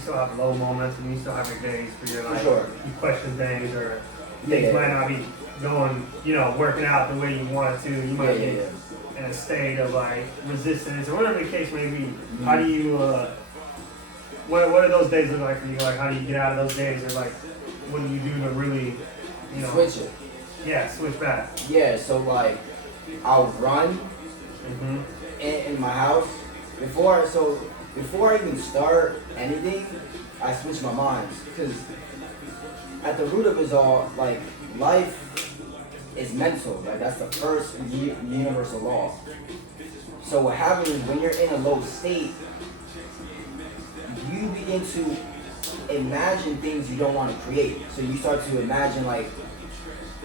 still have low moments and you still have your days where you're like, sure. you question things or things might not be going, working out the way you want it to. You might be in a state of like resistance or whatever the case may be. Mm-hmm. How do you, what do those days look like for you? Like, how do you get out of those days? Or like, what do you do to really, switch it? Yeah, switch back. Yeah, so like, I'll run mm-hmm. in my house. Before I even start anything, I switch my mind. Because at the root of it all, like, life is mental. Like, that's the first universal law. So what happens is when you're in a low state, you begin to imagine things you don't want to create. So you start to imagine like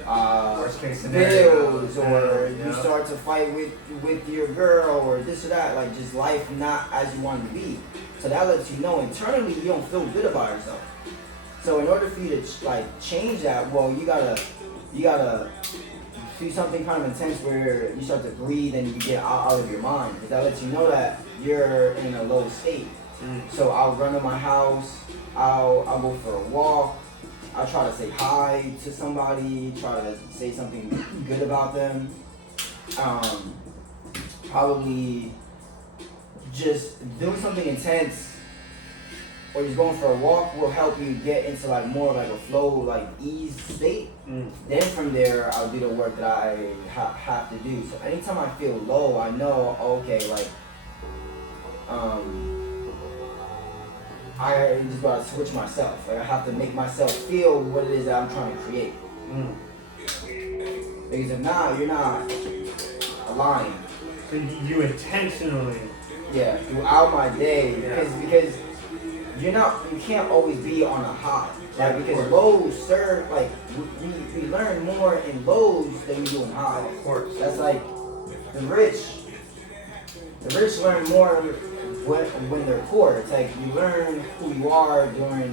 worst case scenario, bills, or you start to fight with your girl, or this or that. Like just life not as you want it to be. So that lets you know internally you don't feel good about yourself. So in order for you to like change that, well, you gotta do something kind of intense where you start to breathe and you get out of your mind. Because that lets you know that you're in a low state. So I'll run to my house, I'll go for a walk, I'll try to say hi to somebody, try to say something good about them. Probably just doing something intense or just going for a walk will help you get into like more like a flow, like ease state. Then from there, I'll do the work that I have to do. So anytime I feel low, I know, okay, like, I just gotta switch myself. Like I have to make myself feel what it is that I'm trying to create. Because if not, you're not aligned. So you intentionally. Yeah, throughout my day, because you can't always be on a high. Like because lows serve like we learn more in lows than we do in highs. Of course. That's like the rich. The rich learn more when they're poor. It's like you learn who you are during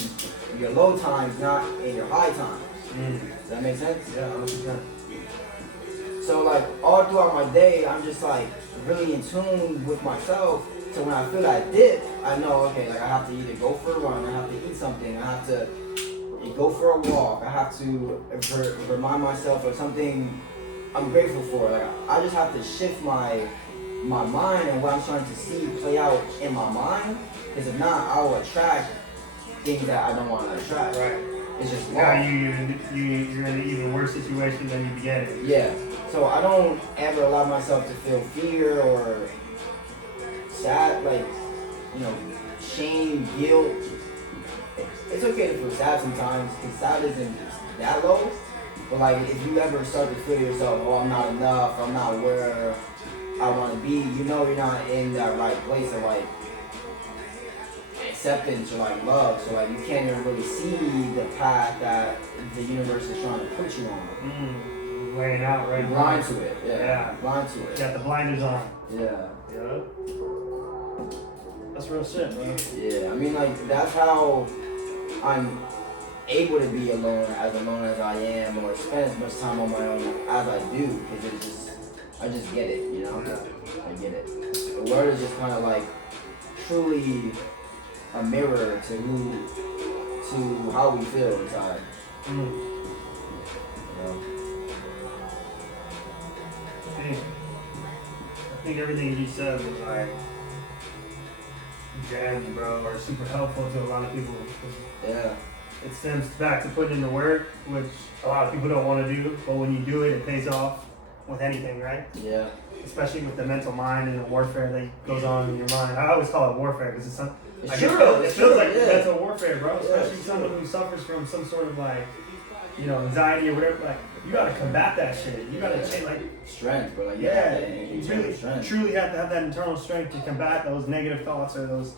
your low times, not in your high times. Does that make sense? Yeah, 100%. So like all throughout my day, I'm just like really in tune with myself. So when I feel that dip, I know, okay, like I have to either go for a run, I have to eat something, I have to go for a walk, I have to remind myself of something I'm grateful for. Like I just have to shift my mind and what I'm trying to see play out in my mind. Because if not, I will attract things that I don't want to attract. Right. It's just now you're in an even worse situation than you began in. Yeah. So I don't ever allow myself to feel fear or sad, like, shame, guilt. It's okay to feel sad sometimes, because sad isn't that low. But like, if you ever start to feel yourself, oh, I'm not enough, I'm not where I want to be, you're not in that right place of like acceptance or like love. So like, you can't even really see the path that the universe is trying to put you on. Laying out right. Blind to it. Yeah. Blind to it. Got the blinders on. Yeah. That's real shit, bro. Yeah, I mean, like, that's how I'm able to be alone as I am, or spend as much time on my own as I do, because I just get it, I get it. The word is just kind of like truly a mirror to how we feel inside. I think everything you said was like jazzy, bro, or super helpful to a lot of people. Yeah. It stems back to putting in the work, which a lot of people don't want to do, but when you do it, it pays off with anything, right? Yeah. Especially with the mental mind and the warfare that goes on in your mind. I always call it warfare because it feels like mental warfare, bro. Especially someone who suffers from some sort of like, anxiety or whatever. Like, you gotta combat that shit. You gotta change, like, strength, bro. Like, you really truly have to have that internal strength to combat those negative thoughts or those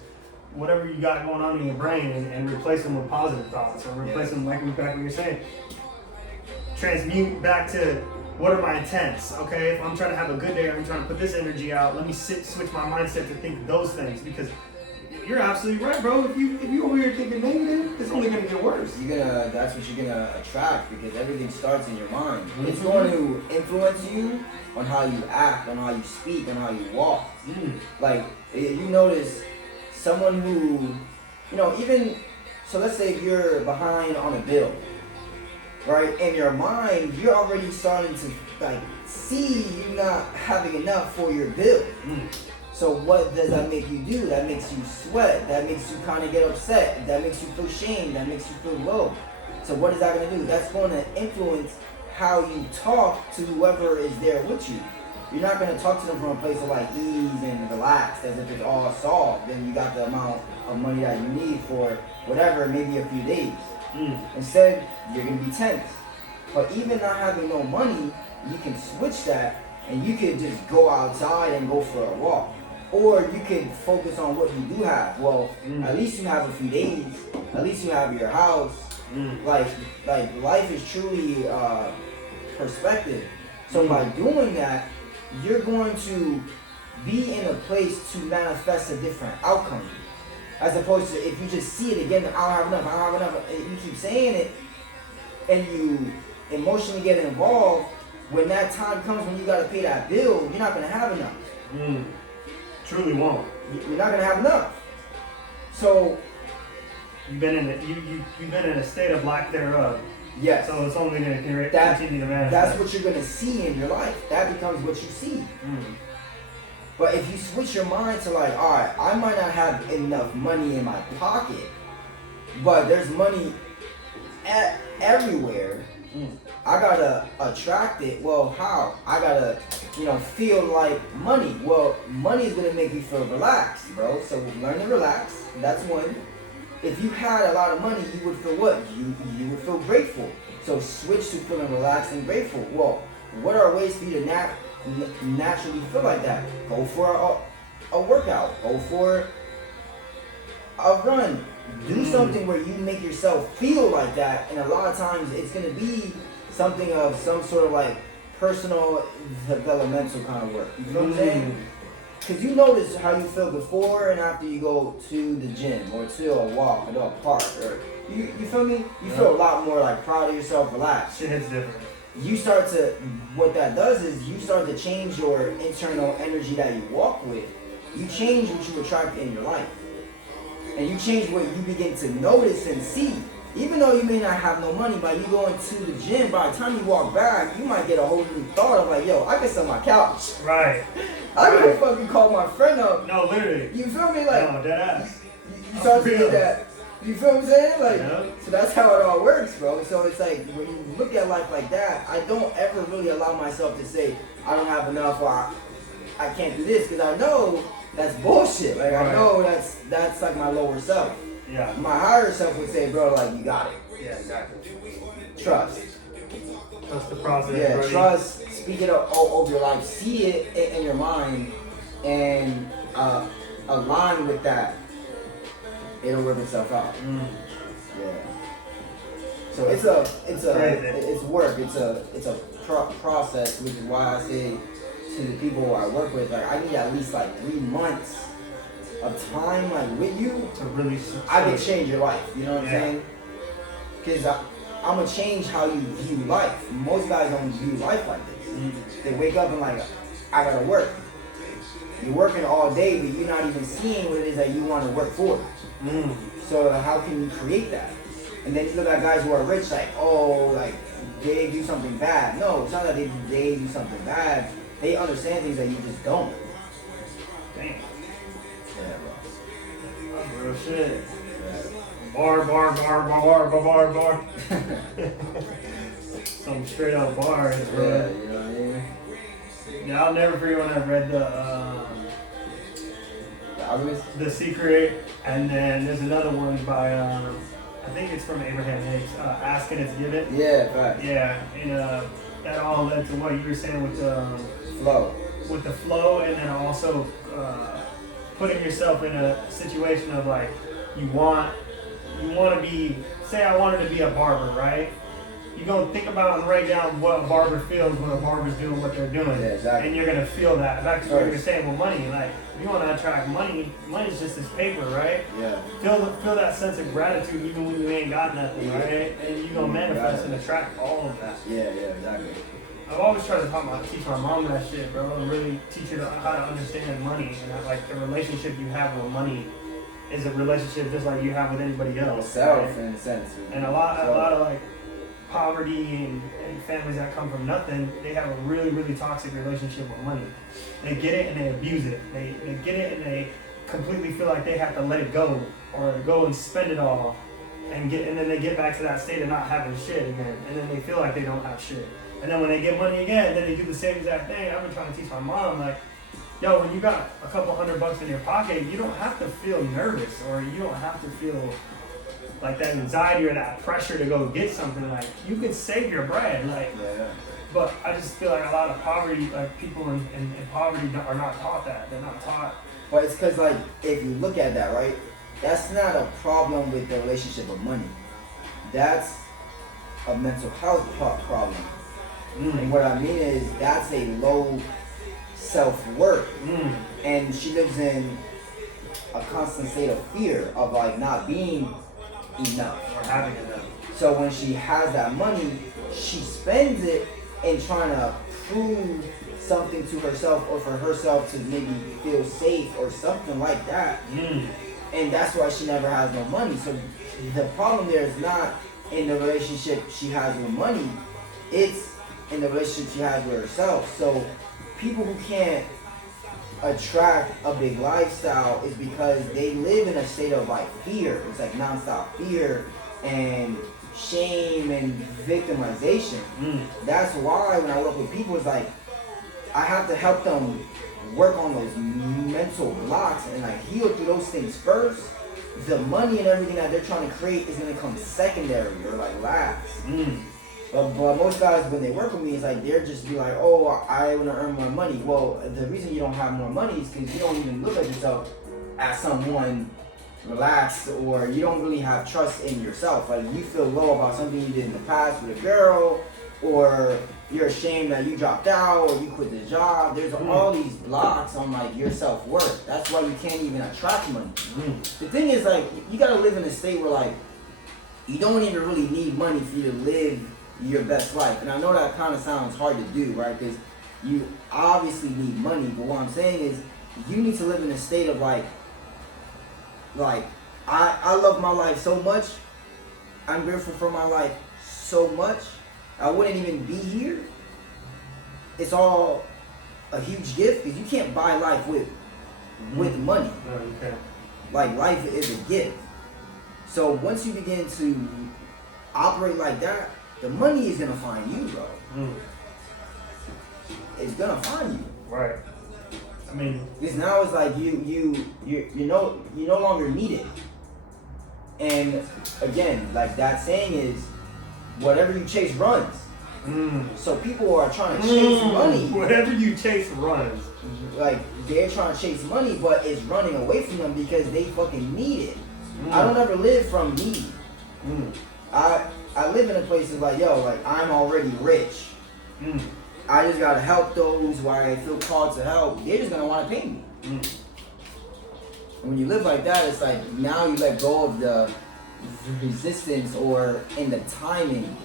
whatever you got going on in your brain and replace them with positive thoughts, or replace them like what you're saying. Transmute back to what are my intents? Okay, if I'm trying to have a good day, I'm trying to put this energy out. Let me switch my mindset to think those things, because you're absolutely right, bro. If you over here thinking negative, it's only gonna get worse. That's what you're gonna attract, because everything starts in your mind. It's going to influence you on how you act, on how you speak, on how you walk. Like, if you notice someone who you know, even so, let's say if you're behind on a bill, right? In your mind, you're already starting to like see you not having enough for your bill. So what does that make you do? That makes you sweat. That makes you kind of get upset. That makes you feel shame. That makes you feel low. So what is that going to do? That's going to influence how you talk to whoever is there with you. You're not going to talk to them from a place of like ease and relaxed as if it's all solved. Then you got the amount of money that you need for whatever, maybe a few days. Instead, you're going to be tense. But even not having no money, you can switch that and you could just go outside and go for a walk. Or you can focus on what you do have. Well, at least you have a few days. At least you have your house. Like life is truly perspective. So by doing that, you're going to be in a place to manifest a different outcome. As opposed to if you just see it again, I don't have enough, and you keep saying it, and you emotionally get involved, when that time comes when you gotta pay that bill, you're not gonna have enough. Truly won't. You're not gonna have enough. So you've been in a state of lack thereof. Yes. So it's only going to continue to manifest. That's what you're going to see in your life. That becomes what you see. But if you switch your mind to like, all right, I might not have enough money in my pocket, but there's money everywhere. I gotta attract it. Well, how? I gotta, feel like money. Well, money is gonna make you feel relaxed, bro. So learn to relax. That's one. If you had a lot of money, you would feel what? You would feel grateful. So switch to feeling relaxed and grateful. Well, what are ways for you to naturally feel like that? Go for a workout. Go for a run. Do something where you make yourself feel like that. And a lot of times it's going to be something of some sort of like personal developmental kind of work. You know what I'm saying? Because you notice how you feel before and after you go to the gym or to a walk or to a park. Or you feel me? You feel a lot more like proud of yourself, relaxed. Shit hits different. You start to, what that does is you start to change your internal energy that you walk with. You change what you attract in your life. And you change what you begin to notice and see. Even though you may not have no money, by you going to the gym, by the time you walk back, you might get a whole new thought of like, yo, I can sell my couch. Right. I could fucking call my friend up. No, literally. You feel me? Like, no, dead ass. You start to get that. You feel what I'm saying? Like, yeah. So that's how it all works, bro. So it's like, when you look at life like that, I don't ever really allow myself to say, I don't have enough or I can't do this, because I know that's bullshit. Like, right. I know that's like my lower self. Yeah. My higher self would say, bro, like, you got it. Yeah, exactly. Trust. Trust the process. Yeah, buddy. trust. Speak it over your life. See it in your mind and align with that. It'll work itself out. Yeah. So it's work. It's a process, which is why I say to the people I work with, like, I need at least like 3 months of time, like, with you to really. I can change your life. You know what I'm saying? Because I'm gonna change how you view life. Most guys don't view life like this. They wake up and like, I gotta work. You're working all day, but you're not even seeing what it is that you want to work for. So how can you create that? And then you look at guys who are rich, like, oh, like, they do something bad. No, it's not that they do something bad. They understand things that you just don't. Damn. Yeah, bro. That's real shit. Yeah. Bar. Some straight up bars, bro. Yeah, you know what I mean? Yeah, I'll never forget when I read The Secret, and then there's another one by I think it's from Abraham Hicks, Ask and It's Given. Yeah, right. Yeah, and that all led to what you were saying with flow. With the flow, and then also putting yourself in a situation of like you want to be. Say I wanted to be a barber, right? You're going to think about and write down what a barber feels when a barber's doing what they're doing. Yeah, exactly. And you're going to feel that. That's what you're saying with money. Like, if you want to attract money, money's just this paper, right? Yeah. Feel that sense of gratitude even when you ain't got nothing, right? And you're going to manifest and attract all of that. Yeah, exactly. I've always tried to teach my mom that shit, bro, and really teach her how to understand money and that, like, the relationship you have with money is a relationship just like you have with anybody else. Self, right? in a sense. And a lot of like poverty and families that come from nothing, they have a really, really toxic relationship with money. They get it and they abuse it. They get it and they completely feel like they have to let it go or go and spend it all and then they get back to that state of not having shit again. And then they feel like they don't have shit. And then when they get money again, then they do the same exact thing. I've been trying to teach my mom, like, yo, when you got a couple $100 in your pocket, you don't have to feel nervous or you don't have to feel like that anxiety or that pressure to go get something. Like, you can save your bread, like. Yeah. But I just feel like a lot of poverty, like people in poverty are not taught that. They're not taught. But it's because, like, if you look at that, right, that's not a problem with the relationship of money. That's a mental health problem. And what I mean is that's a low self-worth. And she lives in a constant state of fear of, like, not being enough. Or having enough. So when she has that money, she spends it in trying to prove something to herself or for herself to maybe feel safe or something like that. And that's why she never has no money. So the problem there is not in the relationship she has with money, it's in the relationship she has with herself. So people who can't attract a big lifestyle is because they live in a state of like fear. It's like nonstop fear and shame and victimization. That's why when I work with people, it's like I have to help them work on those mental blocks and like heal through those things first. The money and everything that they're trying to create is gonna come secondary or like last. But most guys, when they work with me, it's like they're just be like, oh, I want to earn more money. Well, the reason you don't have more money is because you don't even look at yourself as someone relaxed, or you don't really have trust in yourself. Like you feel low about something you did in the past with a girl, or you're ashamed that you dropped out or you quit the job. There's all these blocks on like your self-worth. That's why you can't even attract money. The thing is, like, you gotta live in a state where like you don't even really need money for you to live your best life. And I know that kind of sounds hard to do, right? Because you obviously need money, but what I'm saying is you need to live in a state of like I love my life so much, I'm grateful for my life so much, I wouldn't even be here. It's all a huge gift because you can't buy life with money. No, you can't. Like life is a gift. So once you begin to operate like that, the money is gonna find you, bro. It's gonna find you. Right. I mean, because now it's like you no longer need it. And again, like that saying is, whatever you chase runs. So people are trying to chase money. Whatever you chase runs. Like they're trying to chase money, but it's running away from them because they fucking need it. I don't ever live from need. I live in a place that's like, yo, like I'm already rich. I just gotta help those where I feel called to help. They're just gonna want to pay me. And when you live like that, it's like now you let go of the resistance or in the timing,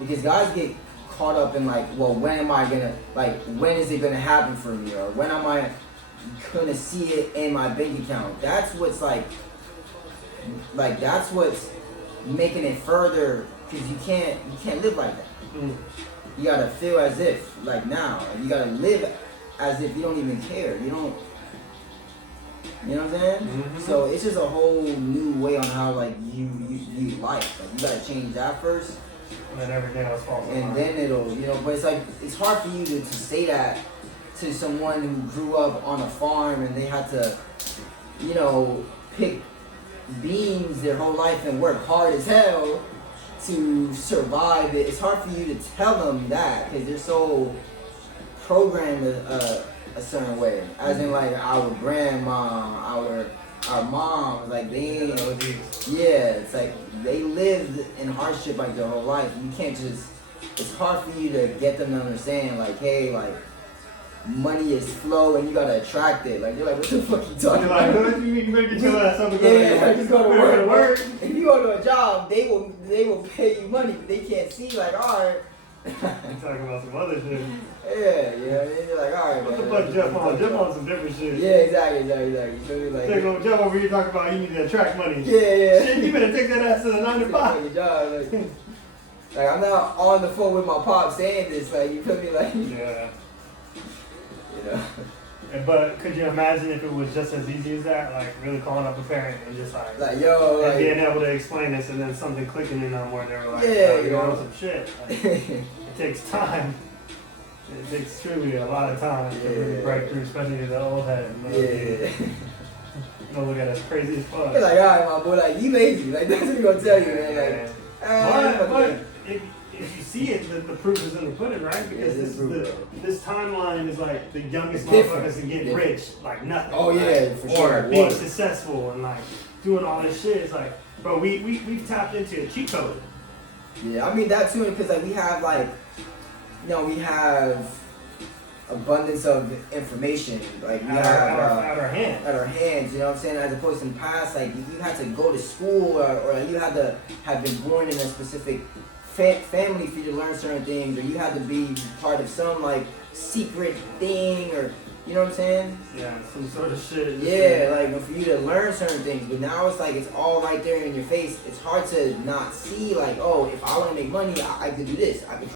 because guys get caught up in like, well, when am I gonna, like, when is it gonna happen for me, or when am I gonna see it in my bank account? That's what's like that's what's making it further, because you can't live like that. You gotta feel as if like now, like, you gotta live as if you don't even care. You know what I'm saying? So it's just a whole new way on how like you life. Like you gotta change that first, and then everything else falls apart. And then it'll, but it's like it's hard for you to say that to someone who grew up on a farm and they had to, pick beans their whole life and work hard as hell to survive it. It's hard for you to tell them that because they're so programmed a certain way. As in like our grandma, our moms, like they, it's like they lived in hardship like their whole life. You can't just, it's hard for you to get them to understand like, hey, like money is flow and you gotta attract it. Like they're like, what the fuck you talking about? Like, you make your ass up to go just go to work. If you go to a job, they will pay you money, but they can't see like, all right, I'm talking about some other shit. Yeah, you know what I mean? You're like, all right, What man. the fuck Jeff on? Jeff on some different shit. Yeah, exactly. You feel me? Like, Jeff over here talking about you need to attract money. yeah. Shit, you better take that ass to the 9 to 5. Job, like, I'm not on the phone with my pop saying this, like, you feel me? Like, Yeah. you know. But could you imagine if it was just as easy as that? Like really calling up a parent and just like yo, and like, being able to explain this and then something clicking in them where they were like, yeah, you're on some shit. Like, it takes time. It takes truly a lot of time to really break through, especially to the old head. You know, look at us crazy as fuck. You're like, all right, my boy, like, you lazy. Like, that's what he's gonna tell you, man. Like, but if you see it, the proof is in the pudding, right? Because this timeline is like the youngest motherfuckers can get rich, like nothing. Oh, yeah, for sure. Or being successful and like doing all this shit. It's like, bro, we've tapped into a cheat code. Yeah, I mean, that too, because like we have like, you know, we have abundance of information, like we have at our hands, you know what I'm saying, as opposed to in the past, like you had to go to school or you had to have been born in a specific family for you to learn certain things, or you had to be part of some like secret thing, or you know what I'm saying? Yeah, some sort of shit. Yeah, like for you to learn certain things, but now it's like it's all right there in your face. It's hard to not see, like, oh, if I want to make money, I could do this. I could